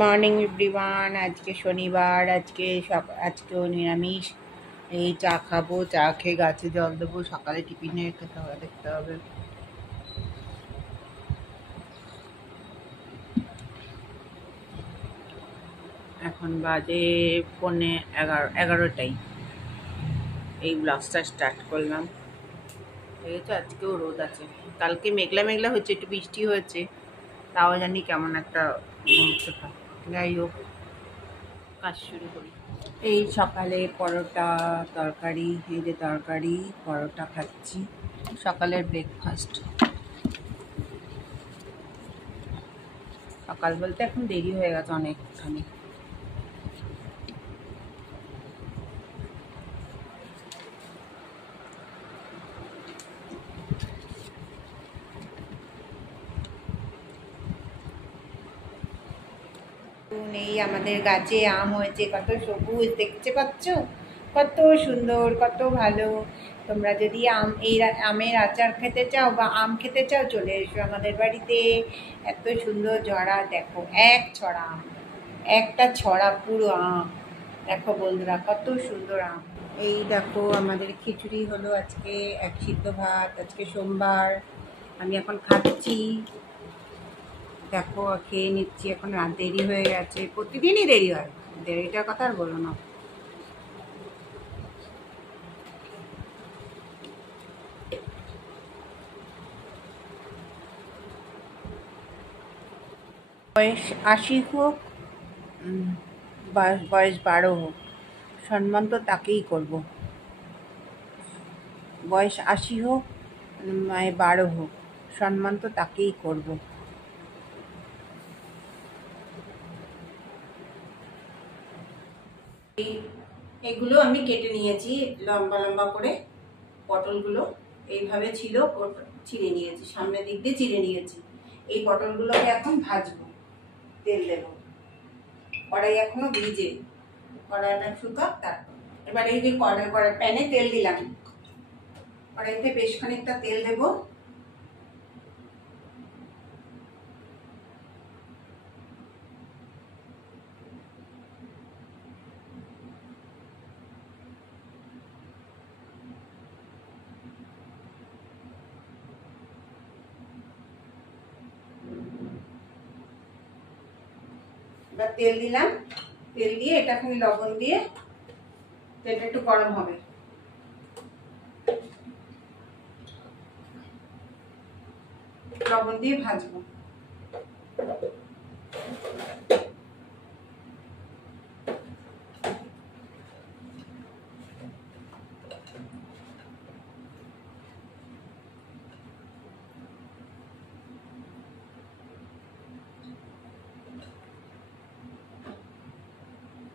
Morning everyone. আজকে শনিবার, আজকেও নিরামিষ। এই চা খাবো, চা খেয়ে গাছে জল দেবো, সকালে টিফিনে খেতে হবে, দেখতে হবে। এখন বাজে পৌনে 11টাই। এই ব্লগটা স্টার্ট করলাম। ঠিক আছে, আজকেও রোদ আছে। কালকে মেঘলা মেঘলা হচ্ছে, একটু বৃষ্টি হয়েছে, তাও জানি কেমন একটা যাই হোক, কাজ শুরু করি। এই সকালে পরোটা তরকারি, এই যে তরকারি পরোটা খাচ্ছি, সকালের ব্রেকফাস্ট। সকাল বলতে এখন দেরি হয়ে গেছে অনেকখানি। এই আমাদের গাছে আম হয়েছে, কত সবুজ দেখতে পাচ্ছ, কত সুন্দর, কত ভালো। তোমরা যদি আমের আচার খেতে চাও বা আম খেতে চাও, চলে এসো আমাদের বাড়িতে। এত সুন্দর ঝরা, দেখো এক ছড়া আম, একটা ছড়া পুরো আম। দেখো বন্ধুরা, কত সুন্দর আম। এই দেখো আমাদের খিচুড়ি হলো আজকে, এক সিদ্ধ ভাত, আজকে সোমবার। আমি এখন খাচ্ছি, দেখো খেয়ে নিচ্ছি। এখন রাত দেরি হয়ে গেছে, প্রতিদিনই দেরি হয়, দেরিটার কথা আর বলো না। বয়স 80 হোক, বয়স 12 হোক, সম্মান তো তাকেই করব। বয়স 80 হোক, 12 হোক, সম্মান তো তাকেই করব। এগুলো আমি কেটে নিয়েছি লম্বা লম্বা করে। পটলগুলো এইভাবে ছিল, চিড়ে নিয়েছি, সামনের দিক দিয়ে চিড়ে নিয়েছি। এই পটলগুলোকে এখন ভাজবো, তেল দেবো। কড়াই এখনো ভিজে, কড়াইটা শুকাক তারপর। এবার এই যে কড়াই প্যানে তেল দিলাম, কড়াইতে বেশ খানিকটা তেল দেবো। এবার তেল দিলাম, তেল দিয়ে এটা খালি লবণ দিয়ে, তেলটা একটু গরম হবে, লবণ দিয়ে ভাজবো।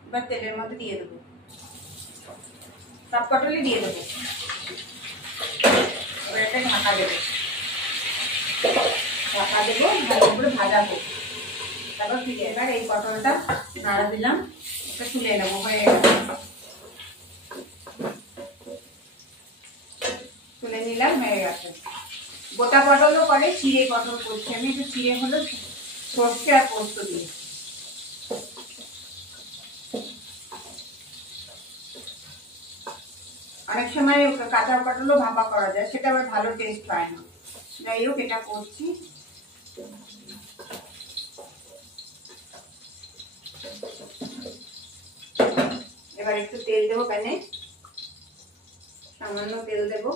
এবার তেলের মধ্যে দিয়ে দেবো, সব পটলই দিয়ে দেবো। এবার একটা ঢাকা দেবো, ভালো করে ভাজা হোক। তারপর ফিরে এবার এই পটলটা নাড়া দিলাম, এটা তুলে নেবো, হয়ে গেছে। তুলে নিলাম, হয়ে গেছে। গোটা পটলও করে, চিড়ে পটল করছি আমি। একটু চিড়ে হলো সর্ষে আর পোস্ত দিয়ে। অনেক সময় কাঁচা পটলও ভাপা করা যায়, সেটা আবার ভালো টেস্ট হয় না। যাই হোক, এটা করছি। এবার একটু তেল দেবো প্যানে, সামান্য তেল দেবো,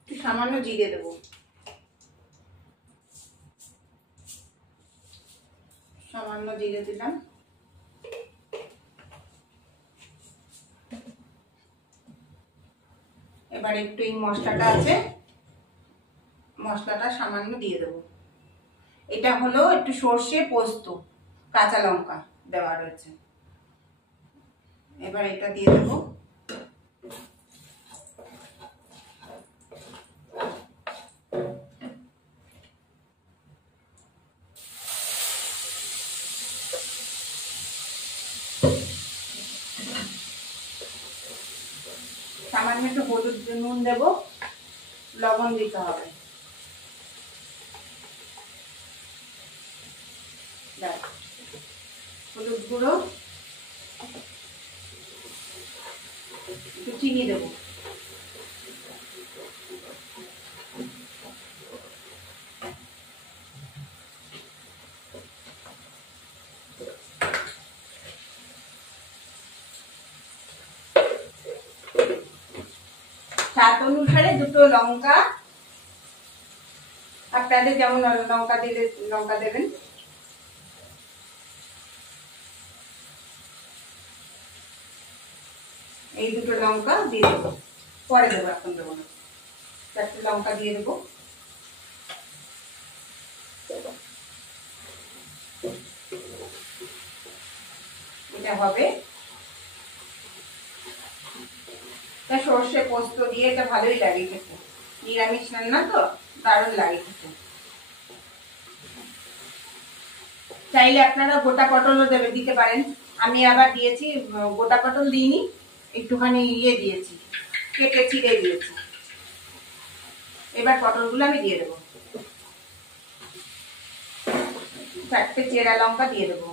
একটু সামান্য জিরে দেবো, সামান্য জিরে দিলাম। এবার একটু এই মশলাটা আছে, মশলাটা সামান্য দিয়ে দেবো। এটা হলো একটু সর্ষে পোস্ত, কাঁচা লঙ্কা দেওয়া রয়েছে। এবার এটা দিয়ে দেবো। সামান্য একটু হলুদ নুন দেবো, লবণ দিতে হবে। হলুদ গুঁড়ো, একটু চিনি দেবো, স্বাদ অনুসারে দুটো লঙ্কা, আপনাদের যেমন লঙ্কা দিলে লঙ্কা দেবেন। এই দুটো লঙ্কা দিয়ে দেবো, পরে দেবো, এখন দেবো না। 4টে লঙ্কা দিয়ে দেবো। এটা হবে সর্ষে পোস্ত দিয়ে, এটা ভালোই লাগে খেতে, নিরামিষ রান্না তো দারুণ লাগে খেতে। চাইলে আপনারা গোটা পটলও দিতে পারেন, আমি আবার দিয়েছি গোটা পটল দিইনি, একটুখানি দিয়েছি, কেটে চিড়ে দিয়েছি। এবার পটলগুলো আমি দিয়ে দেবো, 4টে চেরা লঙ্কা দিয়ে দেবো,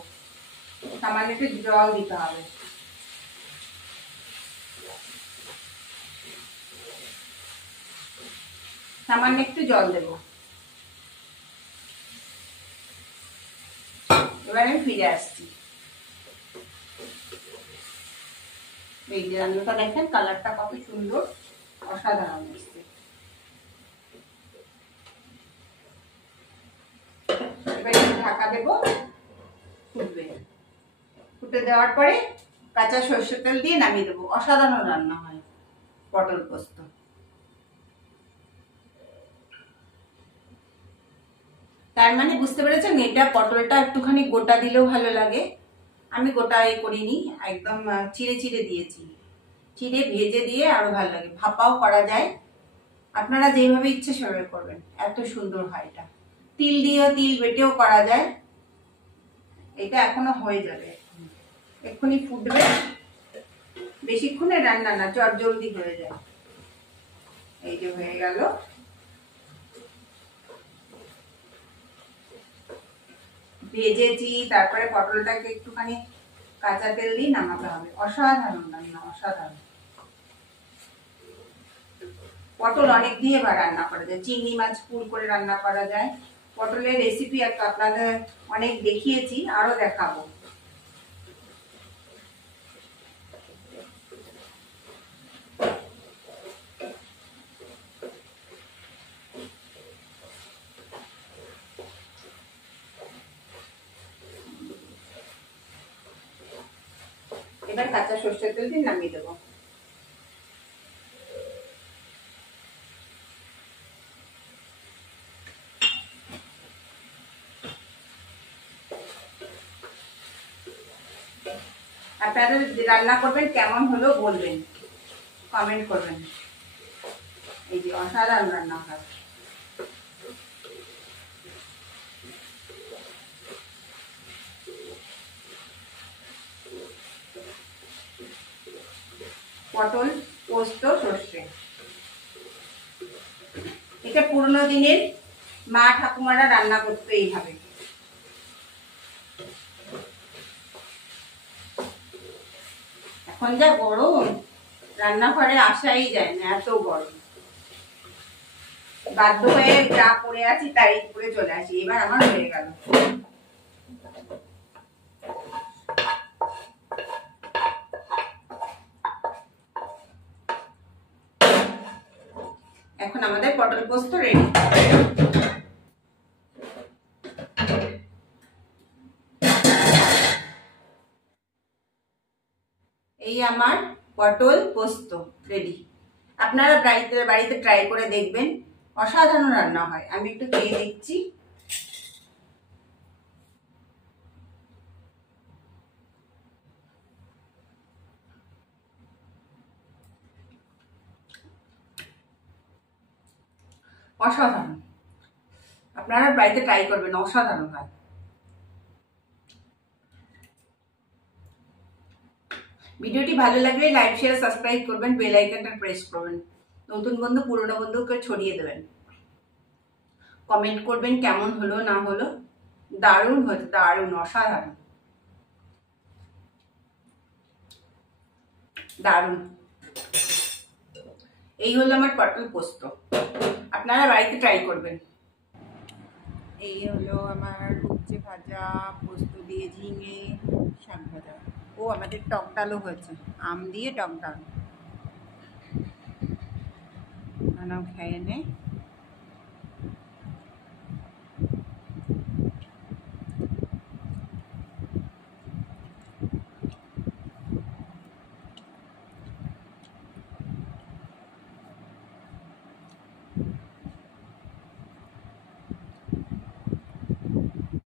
সামান্য একটু জল দিতে হবে। সামান্য একটু জল দেব। এবার আমি ফিরে আসছি। এই যে রান্নাটা দেখেন, কালারটা কত সুন্দর, অসাধারণ এসছে। এবার ঢাকা দেব, ফুটবে। ফুটে দেওয়ার পরে কাঁচা সরষের তেল দিয়ে নামিয়ে দেবো। অসাধারণ রান্না হয় পটল পোস্ত। তার মানে বুঝতে পেরেছেন, এটা পটলটা একটুখানি গোটা দিলেও ভালো লাগে, আমি গোটা করিনি, একদম চিড়ে চিড়ে দিয়েছি। চিড়ে ভেজে দিয়ে আরো ভালো লাগে, ভাপাও করা যায়, আপনারা যেভাবে ইচ্ছে সেভাবে করবেন, এত সুন্দর হয় এটা। তিল দিয়েও, তিল বেটেও করা যায়। এটা এখনো হয়ে যাবে, এক্ষুনি ফুটবে, বেশিক্ষণে রান্না না, চট জলদি হয়ে যায়। এই যে হয়ে গেল। ভেজেছি, তারপরে পটলটাকে একটুখানি কাঁচা তেল দিয়ে নামাতে হবে। অসাধারণ রান্না, অসাধারণ। পটল অনেক দিয়ে রান্না করা যায়, চিংড়ি মাছ পুর করে রান্না করা যায়। পটলের রেসিপি আপনাদের অনেক দেখিয়েছি, আরো দেখাবো। এবার কাঁচা সরষের তেল দিয়ে নামিয়ে দেবো। আপনারা রান্না করবেন, কেমন হলো বলবেন, কমেন্ট করবেন। এই যে অসাধারণ রান্না হয়। পটল পোস্ত সর্ষে, এটা পুরোনো দিনের মা ঠাকুমারা রান্না করতো এইভাবে। এখন যা গরম, রান্নাঘরে আসাই যায় না, এত গরম। বাধ্য হয়ে যা পরে আছি তাই পরে চলে আসি। এবার আমার হয়ে গেল। এখন আমাদের পটল পোস্ত রেডি। এই আমার পটল পোস্ত রেডি। আপনারা বাড়িতে ট্রাই করে দেখবেন, অসাধারণ রান্না হয়। আমি একটু খেয়ে দেখছি। অসাধারণ, আপনারা বাড়িতে ট্রাই করবেন, অসাধারণ হয়। ভিডিওটি ভালো লাগলে লাইক শেয়ার সাবস্ক্রাইব করবেন, বেল আইকনটা প্রেস করবেন, নতুন বন্ধু পুরনো বন্ধুকে ছড়িয়ে দেবেন। কমেন্ট করবেন কেমন হলো না হলো। দারুণ হয়েছে, দারুণ, অসাধারণ। দারুণ। এই হলো আমার পটল পোস্ত, আপনারা বাড়িতে ট্রাই করবেন। এই হলো আমার উচ্ছে ভাজা, পোস্ত দিয়ে ঝিঙে, শাক ভাজা। ও আমাদের টক ডালও হয়েছে, আম দিয়ে টক ডাল। খেয়ে নে।